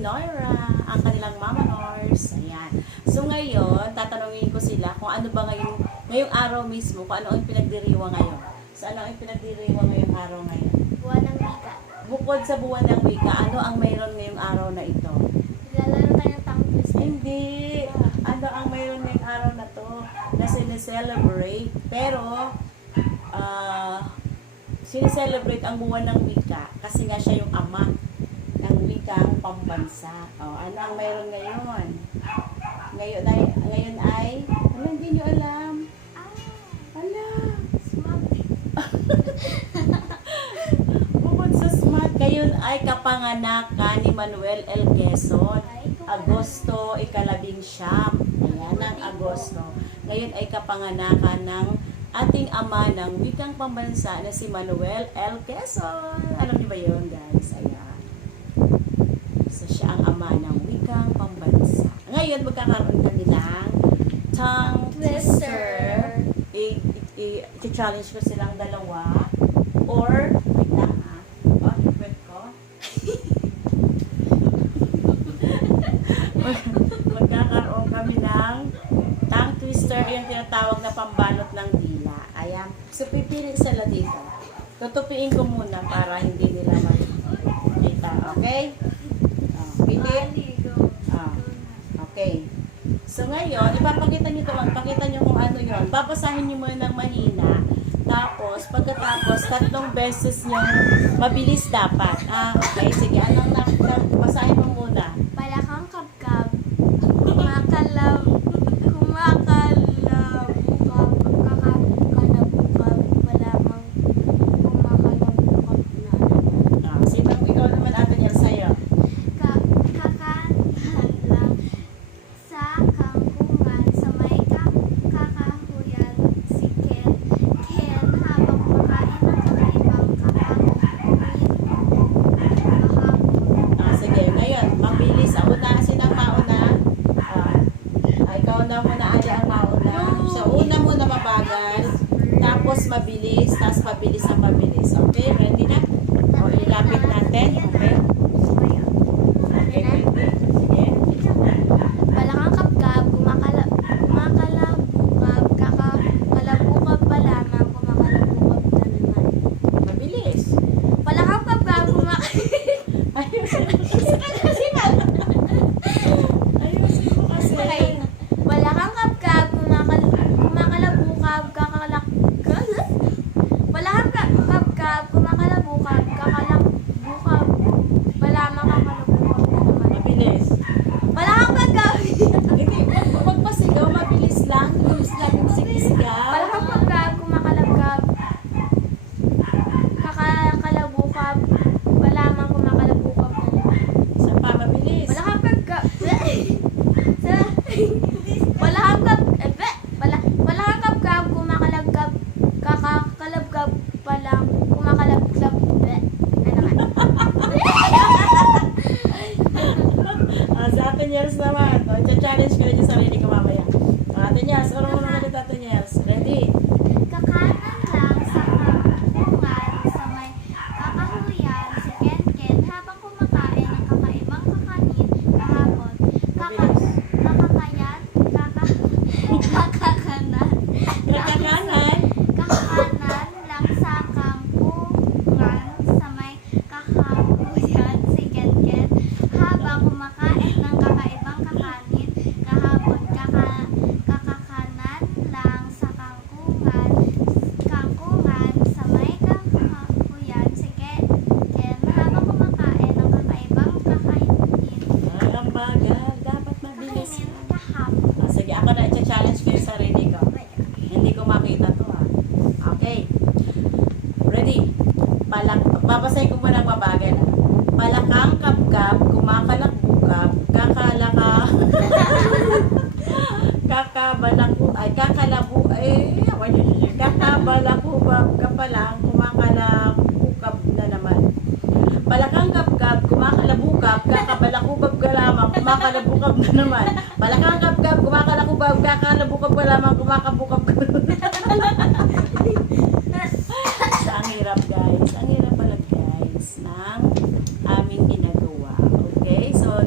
Noira, ang kanilang Mama Nors. Ayan. So ngayon, tatanungin ko sila kung ano ba ngayong araw mismo, kung ano ang pinagdiriwa ngayon. So ano ang pinagdiriwa ngayong araw ngayon? Buwan ng wika. Bukod sa buwan ng wika, ano ang mayroon ngayong araw na ito? Lalaro tayo ng tongue twister. Hindi. Ano ang mayroon ngayong araw na to na sineselebrate? Pero, sineselebrate ang buwan ng wika kasi nga siya yung ama ng wikang pambansa. O, ano ang mayroon ngayon? Ngayon ay, ano hindi nyo alam? Ala, Smart. bukod sa smart, ngayon ay kapanganakan ni Manuel L. Quezon. Agosto, ika-19. Ayan, ng Agosto. Ngayon ay kapanganakan ng ating ama ng wikang pambansa na si Manuel L. Quezon. Alam niyo ba yun, guys? Ayan. So, siya ang ama ng wikang pambansa. Ngayon, magkakaroon kami ng tongue twister. I-challenge ko silang dalawa. Or, wait lang ha. Oh, wait ko. Magkakaroon kami ng tongue twister, yung tinatawag na pambalot ng dila. Ayan. So, pipili sila dito. Tutupiin ko muna para hindi nila makita. Okay? Pili. Okay. So, ngayon, ipapakita nyo ito lang. Pakita nyo kung ano yun. Babasahin nyo muna ng mahina. Tapos, pagkatapos, 3 beses nyo mabilis dapat. Okay. Sige, anong basahin mo muna? Palakang kabkab. Kumakalab. Kumakalabukab. Kakakalabukab. Malamang kumakalabukab na. Sinong ikaw naman ato niyan sa'yo? Kakahalang sa kangkungan sa may kakahuyan si Ken habang kumakain ng kakaibang Sige, ngayon, mabilis. Sinang mauna? Ikaw na muna, Ali ang mauna. So, una muna mabagal, tapos mabilis, tapos mabilis ang mabilis. Okay, ready na? O, ilapit natin. Okay? Okay, ready? Sige. Palakang kabkab, kumakalabukab, kakakalabukab pa lamang, kumakalabukab na naman. Mabilis. Palakang kabkab, Ayusin mo kasi. Ayusin mo kasi. Palakang kabkab, kumakalabukab, palakang kabkab, kumakalabukab, kakalabukab pa lamang, kakalabukab na naman. Mabilis. Palakang kabkab, Hindi, magpasigaw, mabilis lang. Mabilis lang yung sigisigaw. palakang kabkab, kumakalabkab, kakakalabukab pa lamang, kumakalabukab na naman. Isa pa, mabilis. Palakang kabkab, palakang kabkab, kumakalabkab, kakakalabkab pa lang, kumakalabkab, ano nga? Sa Ate Niels naman. Challenge ko rin yung sarili ko mamaya. Ate Niels, ano mo naman Ate Niels? Ready? Kakanan lang sa kangkungan sa may kakahuyan si Ken habang kumakain ng kakaibang kakanin kahapon. Kakakayan, kakakanan. Kakakanan. Kakanan lang sa kangkungan sa may kakahuyan si Ken habang kumakain ng kakaibang kakanin kahapon. Kakakanan lang sa kangkungan sa may kakahuyan si Ken habang kumakain ng kakaibang kakanin Ay, ang bagal. Dapat mabilis. kahapon. Sige, ako na i-challenge ko yung sarili ko. Hindi ko makita to ha. Okay. Ready? Babasahin ko muna ang mabagal ha. Palakang kapkap, kumakalakbukap, kakabalakubab ka pa lang, kumakalakbukab na naman. Palakang kapkap, kumakalabukap, kakabalakubab ka lamang, kumakalabukab na naman. Palakang kapkap, kumakalakubab, kakalabukab ka lamang, kumakabukab ka naman. Ang hirap guys. Ang hirap pala guys ng aming ginagawa. Okay? So,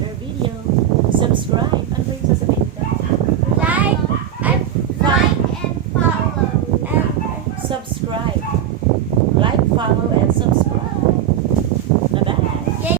another video.